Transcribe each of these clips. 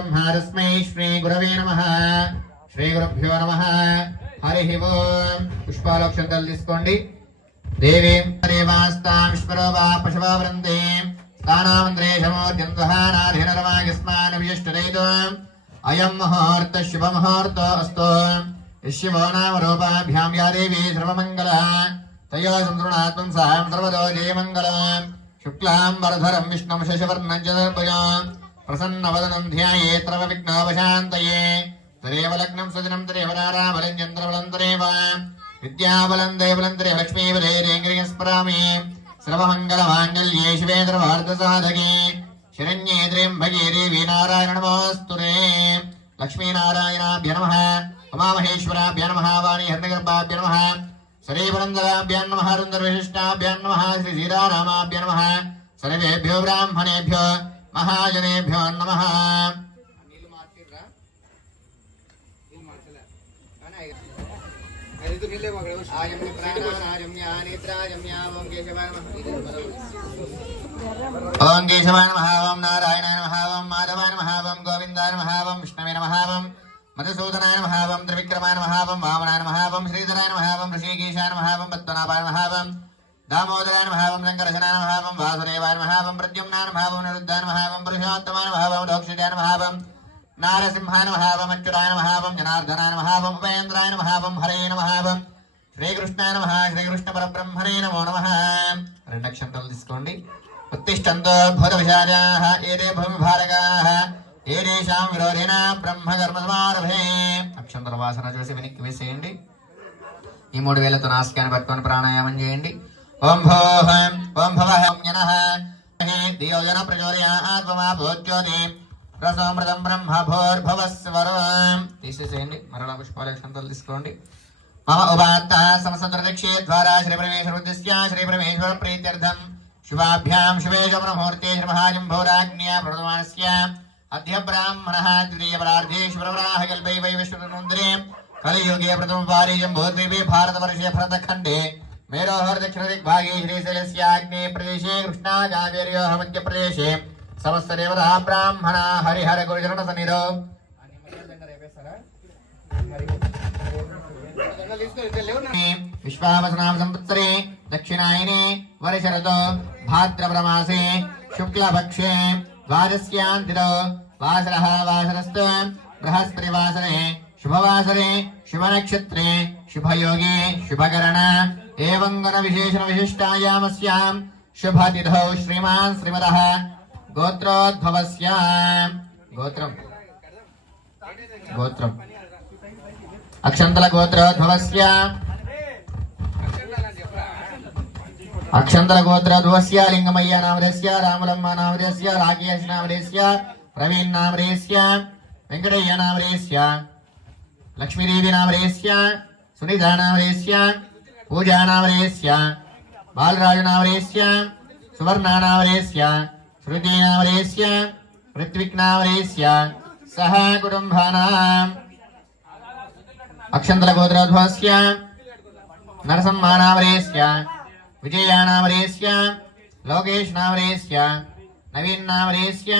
ब्रह्मास्मै श्री गुरवे नमः श्री गुरुभ्यो नमः हरि ओम पुष्पालोक्षंतल తీసుకోండి देवीं देवास्तामीश्वरो वा पशवा वृन्दे स्थानामन्त्रेशमोद्यन्तहानाधिनरवागिस्मान् विशिष्टरेतो अयं मुहूर्तः शुभमुहूर्तो अस्तु शिवो नाम रूपाभ्यां या देवी सर्वमङ्गला तयो संसृणात्मं सायं सर्वतो जयमङ्गलम् शुक्लां वरधरं विष्णुं शशिवर्णं चतुर्भुजं प्रसन्नवदनं ध्यायेत् सर्वविघ्नोपशान्तये तदेव लग्नं सुदिनं तदेव नाराबलं चन्द्रबलं तदेव विद्याबलं दैवलं तदेव लक्ष्मीवरेरेङ्गिरिस्मरामि सर्वमङ्गलमाङ्गल्ये शिवे सर्वार्थसाधके शरण्ये त्र्यम्बके देवी नारायण नमोऽस्तुते लक्ष्मीनारायणाभ्य नमः उमामहेश्वराभ्य नमः वाणी हिरण्यगर्भाभ्य नमः श्रीपुरन्दराभ्य नमः रुद्रविशिष्टाभ्य नमः श्री सीतारामाभ्य नमः सर्वेभ्यो ब्राह्मणेभ्यो महाजनेभ्यो नमः। ओं केशवाय नमः ओं नारायणाय नमः ओं माधवाय नमः ओं गोविन्दाय नमः ओं विष्णवे नमः ओं मधुसूदनाय नमः ओं त्रिविक्रमाय नमः ओं वामनाय नमः ओं श्रीधराय नमः ओं ऋषिकेशाय नमः ओं पद्मनाभाय नमः ओं दामोदराय नमः ओं शङ्करशनाय नमः ओं वासुदेवाय नमः ओं प्रद्युम्नाय नमः ओं निरुद्धाय नमः ओं पुरुषोत्तमाय नमः ओं दोक्षिताय नमः ओं नारसिंहाय नमः ओं अच्युताय नमः ओं जनार्दनाय नमः ओं उपेन्द्राय नमः ओं हरे नमः ओं श्रीकृष्णाय नमः श्रीकृष्ण परब्रह्मणे नमो नमः। రెండు అక్షంతలు తీసుకోండి। उत्तिष्ठन्तो भूतविशालाः एते भूमिभारकाः ఏదేషాం విరోధినా బ్రహ్మకర్మసమారభే అక్షంతర వాసన చూసి వెనక్కి వేసేయండి। ఈ 3 వేలతో నాసికాన్ని పట్టుకొని ప్రాణాయామం చేయండి। ఓం భోః ఓం భవః ఓం యనః దియోజన ప్రచోదయాత్ మమాభూజ్యోతి రసోమృతం బ్రహ్మ భోర్భవస్వరం తీసేసేయండి। మరలా పుష్పాలక్షంతలు తీసుకోండి। మమ ఉపాత్త సమసంద్రదక్షే ద్వారా శ్రీ పరమేశ్వర ఉద్దిశ్య శ్రీ పరమేశ్వర ప్రీత్యర్థం శుభాభ్యాం శుభేషు బ్రహ్మూర్తే శ్రీ మహాజంభోరాజ్ఞా ప్రణమానస్య अद्य ब्राह्मणः द्वितीय परार्धेश्वरवराह कल्पे वैविष्णुनन्दरे कलियुगे प्रथम वारे जम्बूद्वीपे भारतवर्षे भरतखण्डे मेरोहर दक्षिणदिग्भागे श्रीशैलस्य आग्नेय प्रदेशे कृष्णाचार्योः मध्यप्रदेशे समस्तदेवताः ब्राह्मणा हरिहर गुरुचरणसन्निधौ विश्वावसनाम संवत्सरे दक्षिणायने वर्षऋतौ भाद्रपदमासे शुक्लपक्षे द्वादश्यान्तिरो वासरः वासरस्तु बृहस्पतिवासरे शुभवासरे शुभनक्षत्रे शुभयोगे शुभकरण एवं गुणविशेषण विशिष्टायामस्यां शुभतिथौ श्रीमान् श्रीमतः गोत्रोद्भवस्य गोत्रम् अक्षन्तल गोत्रोद्भवस्य अक्षंतर गोत्रोद्भवस्य लिंगमय्य नामधेस्य रामलम्मा नामधेस्य राकेश नामधेस्य प्रवीण नामधेस्य वेंकटय्य नामधेस्य लक्ष्मीदेवी नामधेस्य सुनीता नामधेस्य पूजा नामधेस्य बालराज नामधेस्य सुवर्णा नामधेस्य श्रुति नामधेस्य ऋत्विक नामधेस्य सह कुटुंबानाम् अक्षंतर गोत्रोद्भवस्य नरसम्मा नामधेस्य विजया नामधेस्य लोकेश नामधेस्य नवीन नामधेस्य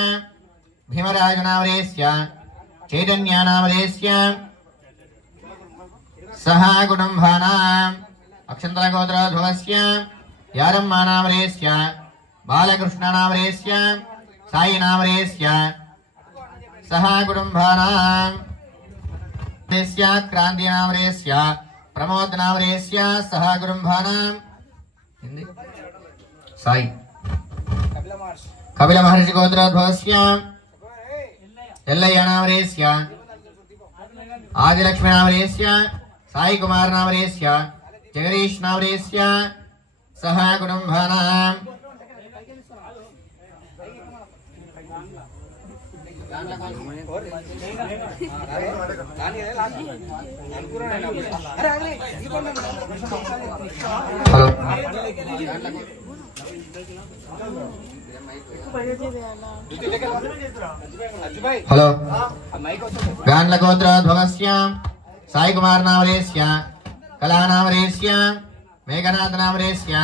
भीमराज नामधेस्य चैतन्य नामधेस्य सह कुटुंबानाम् अक्षंतर गोत्रोद्भवस्य यारम्मा नामधेस्य बालकृष्ण नामधेस्य साई नामधेस्य सह कुटुंबानाम् क्रांति नामधेस्य प्रमोद नामधेस्य सह कुटुंबानाम् साई कपिल महर्षि गोत्रोद्भवस्य एल्लय्य नामधेस्य आदिलक्ष्मी नामधेस्य साई कुमार नामधेस्य जगदीश नामधेस्य सह कुटुंबानाम् हेलो हेलो गांड्ल गोत्रोद्भवस्य साई कुमार नामधेस्य कला नामधेस्य मेघनाथ नामधेस्य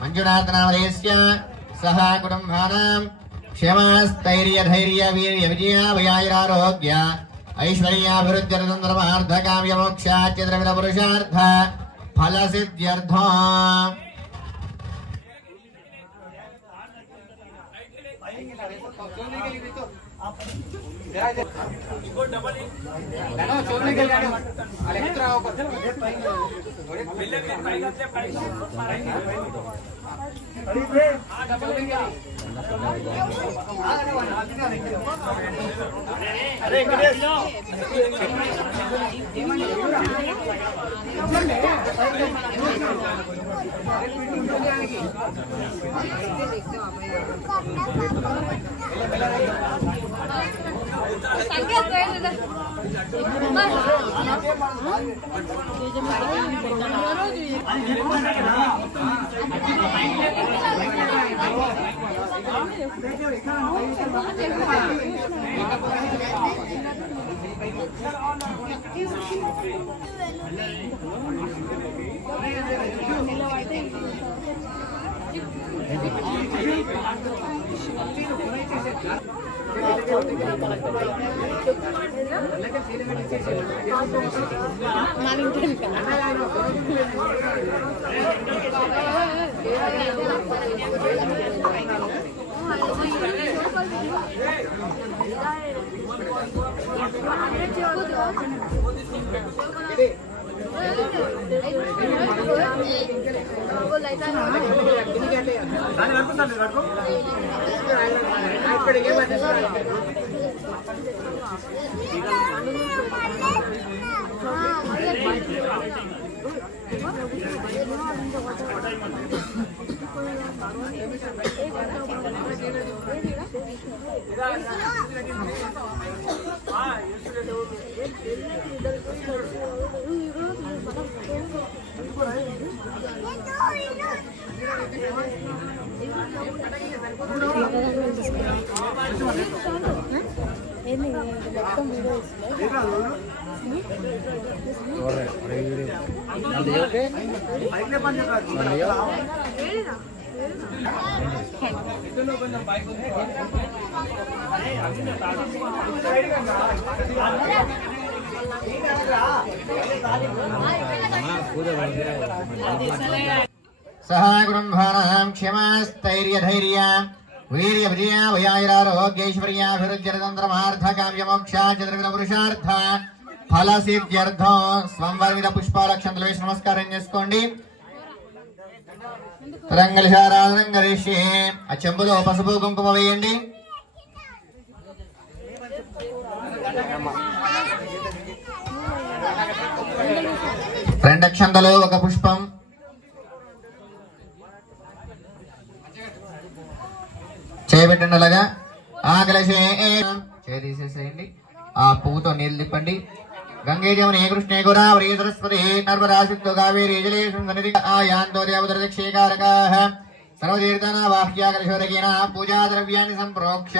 मंजुनाथ नामधेस्य सह कुटुंबानाम् క్షేమస్థైర్య ధైర్య వీర్య విజయ వయాయురారోగ్య ఐశ్వర్యాభివృద్ధ్యర్థ కావ్య మోక్షాద్విధ పురుషార్థ ఫల సిద్ధ్యర్థ సహా గృంభానాం క్షమాస్థైర్య ధైర్య వీర్య విజయ వయాయురారోగ్యైశ్వర్యాభివృద్ధ్యర్థ కావ్య మోక్షాద్విధ పురుషార్థ ఫల సిద్ధ్యర్థం స్వామివారి మీద పుష్పాలక్షంతలు వేసి నమస్కారం చేసుకోండి. రంగలిశారాధనం గరిష్యే. ఆ చెంబులో పసుపు కుంకుమ వేయండి. రెండు అక్షంతలు ఒక పుష్పం. చేయబెట్టినలాగా ఆ కలశే తీసేసేయండి. ఆ పువ్వుతో నీళ్లు తిప్పండి. గంగే జమునే కృష్ణే గోదావరి సరస్వతి నర్మదా సిద్ధు కావేరీ జలేషు సన్నిధి ఆయాంతో దేవదర్శేకారకాః సర్వతీర్థానా బాహ్యా కలశోదకేన పూజా ద్రవ్యాన్ని సంప్రోక్ష.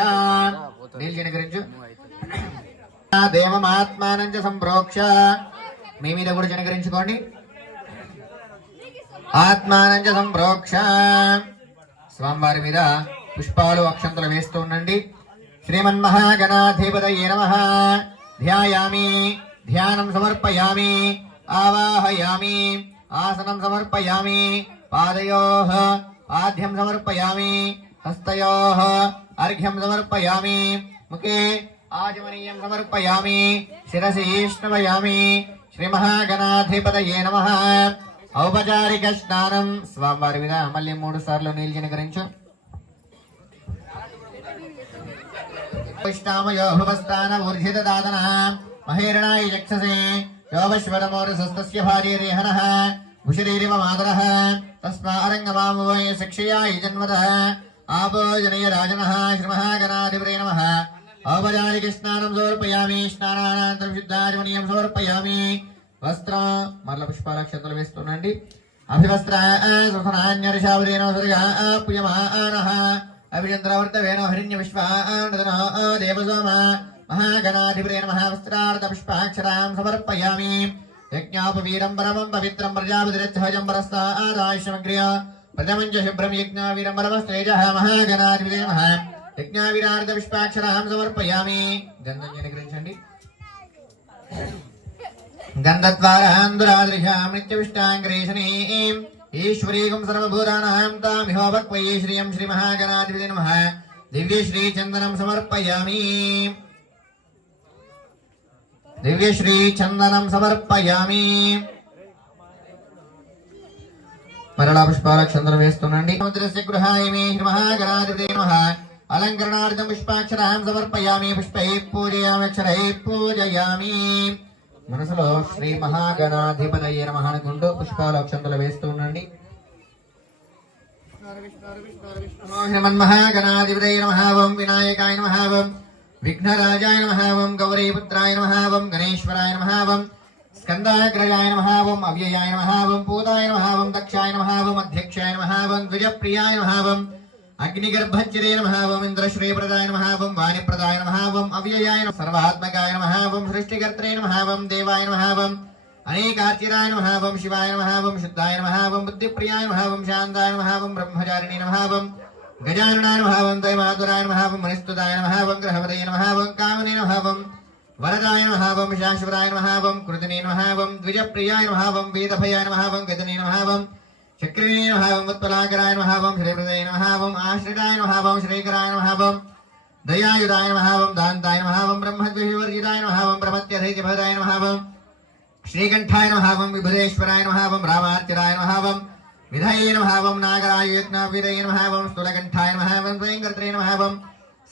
నీళ్ళు జనకరించు. దేవమాత్మానం చ సంప్రోక్ష. మీ మీద కూడా జనకరించుకోండి. ఆత్మానం చ సంప్రోక్ష. స్వామివారి మీద పుష్పాలు అక్షంతలు వేస్తూ ఉండండి. శ్రీమన్మహాగణాధిపతయే నమః. ధ్యాయామి. ధ్యానం సమర్పయామి. ఆవాహయామి. ఆసనం సమర్పయామి. పాదయోః పాద్యం సమర్పయామి. హస్తయోః అర్ఘ్యం సమర్పయామి. ముఖే ఆచమనీయం సమర్పయామి. శిరసి శ్నవయామి. శ్రీమహాగణాధిపతయే నమః. ఔపచారిక స్నానం. స్వామివారి మీద మళ్ళీ 3 సార్లు నీళ్ళు జనకరించు. వైష్ణామయో భువస్థాన ఊర్జిత దాదన మహేరణాయ చక్షసే యోగశ్వరమోరసస్తస్య భార్యేరేహనః భుషరీరివ మాతరః తస్మా అరంగమామవయ శిక్షయాయ జన్మతః ఆపోజనీయ రాజనః శ్రీమహాగణాధిపతయే నమః. ఔపచారిక స్నానం సమర్పయామి. స్నానానంతరం శుద్ధాచమనీయం సమర్పయామి. వస్త్రం మరల పుష్పాలక్షతలు వేస్తుండండి. అభివస్త్ర సుఖనాన్యర్షావదేనో సర్గా పుయమానః అభిచంద్రవర్తవేణ హరిణ్య విశ్వానదనో దేవసోమ మహాగణాధిపతయే నమః. వస్త్రార్థ పుష్పాక్షరాం సమర్పయామి. యజ్ఞోపవీరం పరమం పవిత్రం ప్రజాపతిరధ్వజం పరస్తాదాశ్రమగ్రియ ప్రజమంచ శుభ్రం యజ్ఞవీరం పరమస్తేజః. మహాగణాధిపతయే నమః. యజ్ఞావిరార్ధ పుష్పాక్షరాం సమర్పయామి. గంధం జనకరించండి. గంధద్వారాందురాదృశాం నిత్యవిష్టాంగ్రేషణీం ఈశ్వరీకం సర్వభూతానాం తామిహోపక్వయే శ్రియం శ్రీ మహాగణాధిపతి నమః. దివ్యశ్రీ చందనం సమర్పయామి. దివ్యశ్రీ చందనం సమర్పయామి. మరలా పుష్పాలక్షందనం వేస్తుండండి. సముద్రస్య గృహాయ మే శ్రీ మహాగణాధిపతి నమః. అలంకరణార్థం పుష్పాక్షరాం సమర్పయామి. పుష్పై పూజయామి. అక్షరై పూజయామి. మనసులో శ్రీ మహాగణాధిపతయే నమః అనుకుంటూ పుష్పాలక్షంతలు వేస్తూ ఉండండి. శ్రీమన్మహాగణాధిపతయే నమః. ఓం వినాయకాయ నమః. ఓం విఘ్నరాజాయ నమః. ఓం గౌరీపుత్రాయ నమః. ఓం గణేశ్వరాయ నమః. ఓం స్కందాగ్రజాయ నమః. ఓం అవ్యయాయ నమః. ఓం పూతాయ నమః. ఓం దక్షాయ నమః. ఓం అధ్యక్షాయ నమః. ఓం ద్విజప్రియాయ నమః. ఓం అగ్నిగర్భచ్చరే నమః. ఓం ఇంద్రశ్రీప్రదాయ నమః. ఓం వాణిప్రదాయ నమః. ఓం అవ్యయాయ నమః. సర్వాత్మకాయ నమః. ఓం సృష్టికర్త్రే నమః. ఓం దేవాయ నమః. ఓం అనేకార్చిరాయ నమః. ఓం శివాయ నమః. ఓం శుద్ధాయ నమః. ఓం బుద్ధిప్రియాయ నమః. ఓం శాంతాయ నమః. ఓం బ్రహ్మచారిణే నమః. ఓం గజాననాయ నమః. ఓం దైవాతురాయ నమః. ఓం మణిస్తుదాయ నమః. ఓం గ్రహపతయే నమః. ఓం కామనే నమః. ఓం వరదాయ నమః. ఓం శాశ్వతాయ నమః. ఓం కృతినే నమః. ఓం ద్విజప్రియాయ నమః. ఓం వేదభయాయ నమః. ఓం గజనే నమః. ఓం చక్రిణే నమః. ఓం ఉత్పలాకరాయ నమః. ఓం శ్రీప్రదాయ నమః. ఓం ఆశ్రితాయ నమః. ఓం శ్రీకరాయ నమః. ఓం దయాయుధాయ నమః. ఓం దాంతాయ నమః. ఓం బ్రహ్మద్వివర్జితాయ నమః. ఓం ప్రపత్యధైర్యభద్రాయ నమః. ఓం శ్రీకంఠాయ నమః. ఓం విభుదేశ్వరాయ నమః. ఓం రామార్చిరాయ నమః. ఓం విధయే నమః. ఓం నాగరాయుజ్ఞావిధయే నమః. ఓం స్థూలకంఠాయ నమః. ఓం స్వయంకర్త్రే నమః. ఓం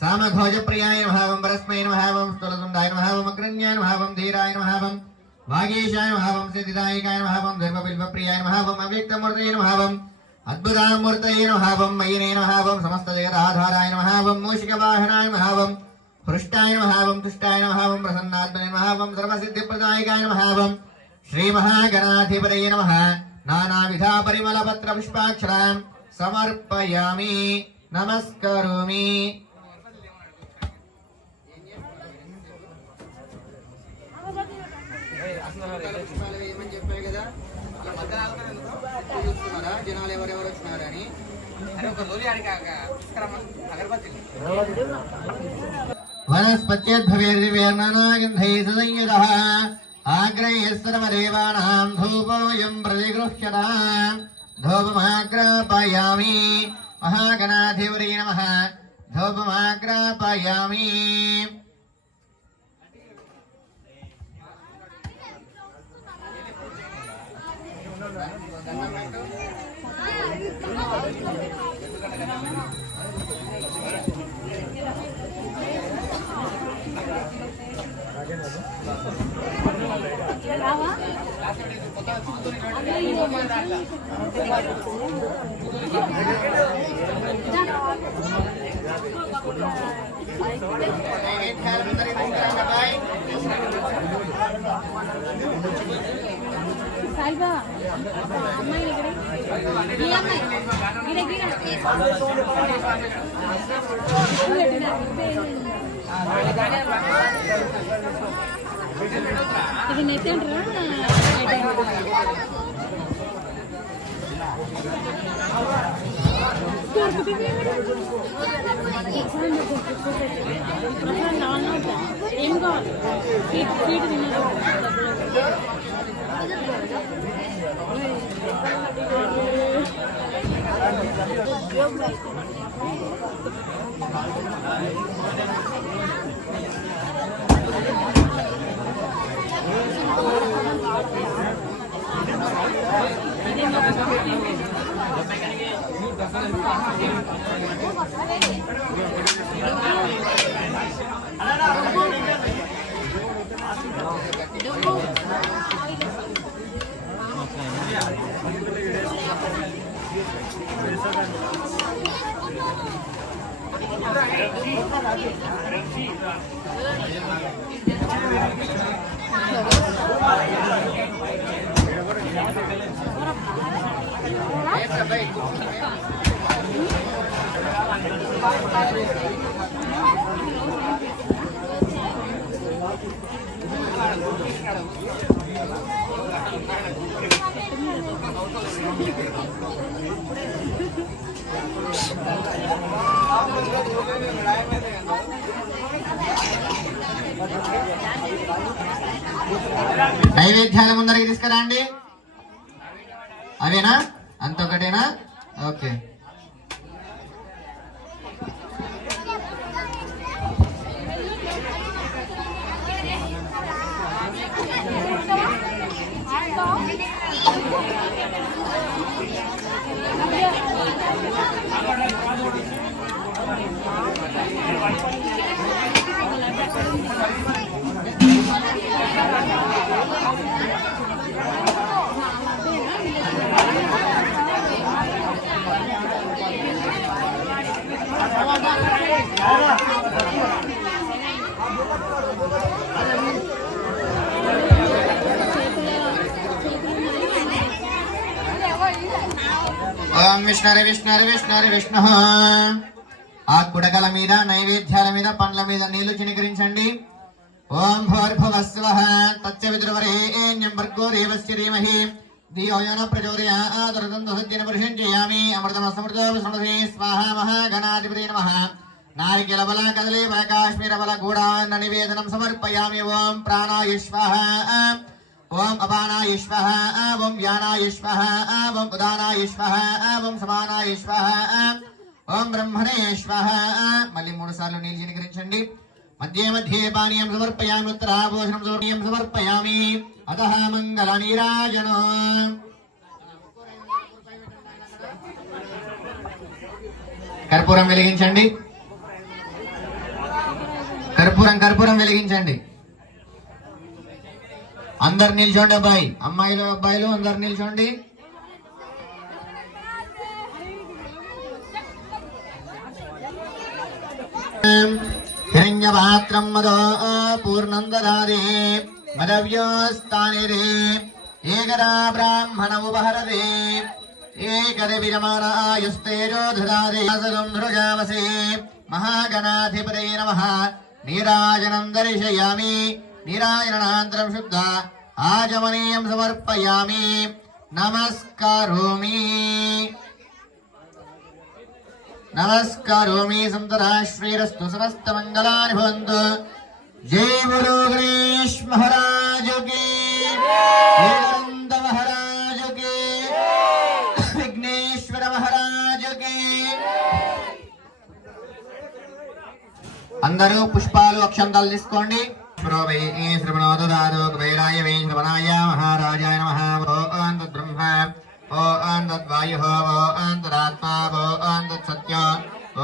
సామఘోజప్రియాయ నమః. ఓం పరస్మై నమః. ఓం స్థూలతుండాయ నమః. ఓం అగ్రన్యాయ నమః. ఓం ధీరాయ నమః. ఓం వాగీశాయ నమః. ఓం సిద్ధిదాయకాయ నమః. ఓం ద్వైపబిల్వప్రియాయ నమః. ఓం అవ్యక్తమూర్తయే నమః. ఓం అద్భుతామూర్తయే నమః. ఓం మయినే నమః. ఓం సమస్త జగదాధారాయ నమః. ఓం మూషికవాహనాయ నమః. ఓం హృష్టాయ నమః. ఓం తుష్టాయ నమః. ఓం ప్రసన్నాత్మనే నమః. ఓం సర్వసిద్ధిప్రదాయకాయ నమః. ఓం శ్రీమహాగణాధిపతయే నమః. నానావిధా పరిమళపత్ర పుష్పాక్షరాం సమర్పయామి. నమస్కరోమి. జనాలు ఎవరెవరు వచ్చినారని వనస్పత్యద్భవేర్దివేర్నానాగంధై సుసంయుతః ఆగ్రహ్య సర్వదేవానాం ధూపోయం ప్రతిగృహ్యతాం. ధూపమాగ్రాపయామి. మహాగణాధిపతయే నమః. ధూపమాగ్రాపయామి. సాయిబా అమ్మాయి ఇక్కడ ఈ అమ్మాయి ఇది నెట్ అంటారా ఏం కావాలి స్వీట్ తిన్నారు నైవేద్యాల ముందరికి తీసుకురండి. అవేనా? అంతొకటేనా? ఓకే. ఓం విష్ణురి విష్ణురి విష్ణురి విష్ణు. ఆ కుడకల మీద, నైవేద్యాల మీద, పండ్ల మీద నీళ్లు చినికరించండి. ఓం భూర్భువస్వః తత్సవితుర్వరేణ్యం భర్గో దేవస్య ధీమహి ధియో యో న ప్రచోదయాత్. దుర్గంధ పురుషం చేయామి. అమృతమస్తమృతో విష్ణుదే స్వాహా. మహాగణాధిపతే నమః. నారికేల బల కదలీ బల కాశ్మీర బల గూఢాన్న నివేదనం సమర్పయామి. ఓం ప్రాణాయ స్వాహ. ఓం అపానాయ స్వాహ. ఓం వ్యానాయ స్వాహ. ఓం ఉదానాయ స్వాహ. ఓం సమానాయ స్వాహ. ఓం బ్రహ్మణే స్వాహ. మళ్ళీ 3 సార్లు నీళ్ళు చినికరించండి. మధ్య మధ్యే పానీయం సమర్పయామి. ఉత్తరాభూషణం సమర్పయామి. అతః మంగళ నీరాజనో. కర్పూరం వెలిగించండి. కర్పూరం వెలిగించండి. అందరు నిల్చోండి. అబ్బాయి అమ్మాయిలు అబ్బాయిలు అందరు నిల్చోండి. హిరణ్యపాత్రం మదో పూర్ణం దదాదే మదవ్యోస్తానిరే ఏకదా బ్రాహ్మణ ఉపహరదే ఏకద విరమానాయుస్తేజో దదాదే సగం ధృజావసే. మహాగణాధిపతే నమః. నీరాజనం దర్శయామి. నీరాజనానంతరం శుద్ధ ఆచమనీయం సమర్పయామి. నమస్కారోమి. సంతరాశ్రీరస్తు. సమస్త మంగళాని భవంతు. జై గురు గణేష్ మహారాజు కి, ఏకాంత మహారాజు కి, విఘ్నేశ్వర మహారాజు కి. అందరూ పుష్పాలు అక్షంతాలు తీసుకోండి. మహారాజాయ నమః. ఓం తద్బ్రహ్మ. ఓం తద్వాయు. ఓం తదాత్మా. ఓం తత్సత్య.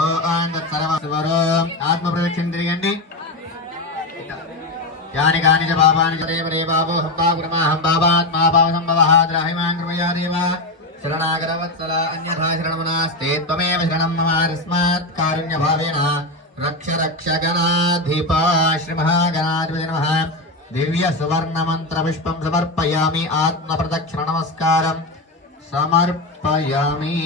ఓం తత్సర్వస్వరో. ఆత్మ ప్రదక్షిణ తిరగండి. యాని కాని చ పాపాని చ దేవదేవావోహం పాపురమాహం పాపాత్మా పాపసంభవః ద్రాహిమాం కృపయా దేవ. శరణాగరవత్సల అన్యథా శరణమునాస్తే త్వమేవ శరణం మమ. తస్మాత్ కారుణ్యభావేన రక్ష రక్ష గణాధిపా. శ్రీ మహాగణాధిపతే నమః. దివ్య సువర్ణ మంత్ర పుష్పం సమర్పయామి. ఆత్మ ప్రదక్షిణ నమస్కారం సమర్పయామి.